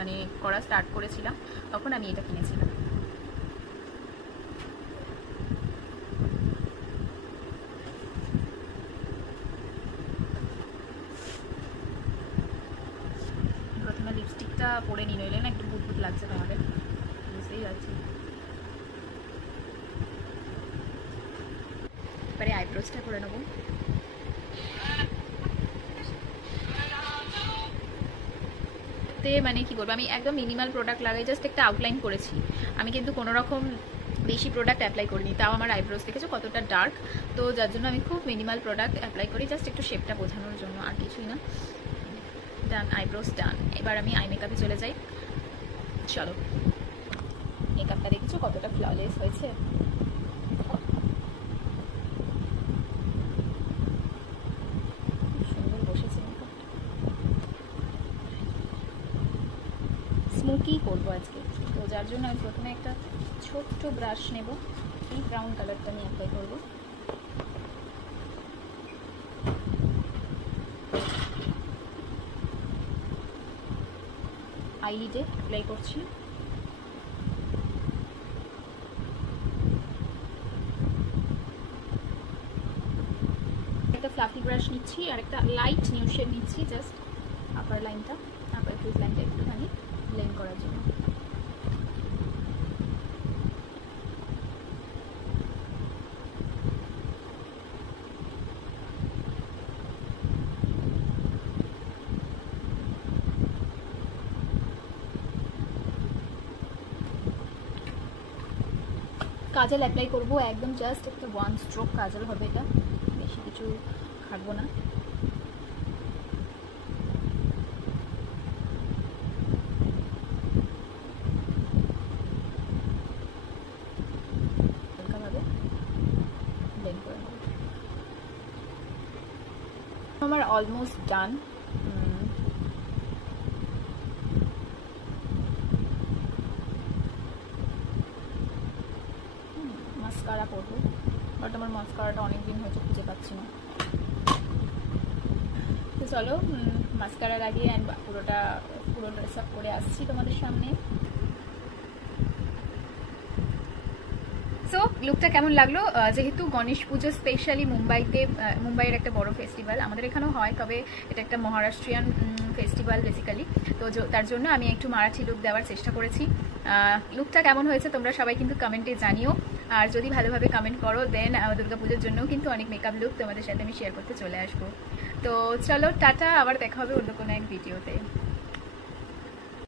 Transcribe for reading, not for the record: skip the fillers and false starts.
মানে করা স্টার্ট করেছিলাম তখন আমি এটা কিনেছিলাম। প্রথমে লিপস্টিকটা পরে নিয়ে নইলে না একটু বুটবুট লাগছে তোমাদের, বুঝতেই পারছি। এবারে আইব্রোসটা করে নেবো। মানে কি বলবো, আমি একদম মিনিমাল প্রোডাক্ট লাগাই, জাস্ট একটা আউটলাইন করেছি। আমি কিন্তু কোনো রকম বেশি প্রোডাক্ট অ্যাপ্লাই করিনি, তাও আমার আইব্রোস দেখেছো কতটা ডার্ক, তো যার জন্য আমি খুব মিনিমাল প্রোডাক্ট অ্যাপ্লাই করি, জাস্ট একটু শেপটা বোঝানোর জন্য, আর কিছুই না। ডান, আইব্রোস ডান। এবার আমি আই মেকআপে চলে যাই। চলো, মেকআপটা দেখেছো কতটা ফ্ললেস হয়েছে। সুন্দর বসেছে মেকআপটা, স্মোকি করবো আজকে, তো যার জন্য আমি প্রথমে একটা ছোট্ট ব্রাশ নেব, এই ব্রাউন কালারটা আমি অ্যাপ্লাই করবো। আইলিডে অ্যাপ্লাই করছি। একটা ফ্লাফি ব্রাশ নিচ্ছি আর একটা লাইট নিউ শেড নিচ্ছি, জাস্ট আপার লাইনটা, আপার ফেস লাইনটা একটুখানি ব্লেন্ড করার জন্য। কাজল অ্যাপ্লাই করবো একদম, জাস্ট একটা 1 স্ট্রোক কাজল হবে, এটা বেশি কিছু খাটবো না। হালকাভাবে ব্লেন্ড করে নেব। আমার অলমোস্ট ডান। মাস্কারা করবো, বাট আমার মাস্কারাটা অনেকদিন হয়েছে খুঁজে পাচ্ছি না, তো চলো মাস্কারার আগে পুরো ড্রেস আপ করে আসছি তোমাদের সামনে। সো লুকটা কেমন লাগলো? যেহেতু গণেশ পুজো স্পেশালি মুম্বাইয়ের একটা বড় ফেস্টিভ্যাল, আমাদের এখানেও হয়, তবে এটা একটা মহারাষ্ট্রিয়ান ফেস্টিভ্যাল বেসিক্যালি, তো তার জন্য আমি একটু মারাঠি লুক দেওয়ার চেষ্টা করেছি। লুকটা কেমন হয়েছে তোমরা সবাই কিন্তু কমেন্টে জানিও, আর যদি ভালোভাবে কমেন্ট করো দেন দুর্গাপুজোর জন্যও কিন্তু অনেক মেকআপ লুক তোমাদের সাথে আমি শেয়ার করতে চলে আসবো। তো চলো টাটা, আবার দেখা হবে অন্য কোনো এক ভিডিওতে।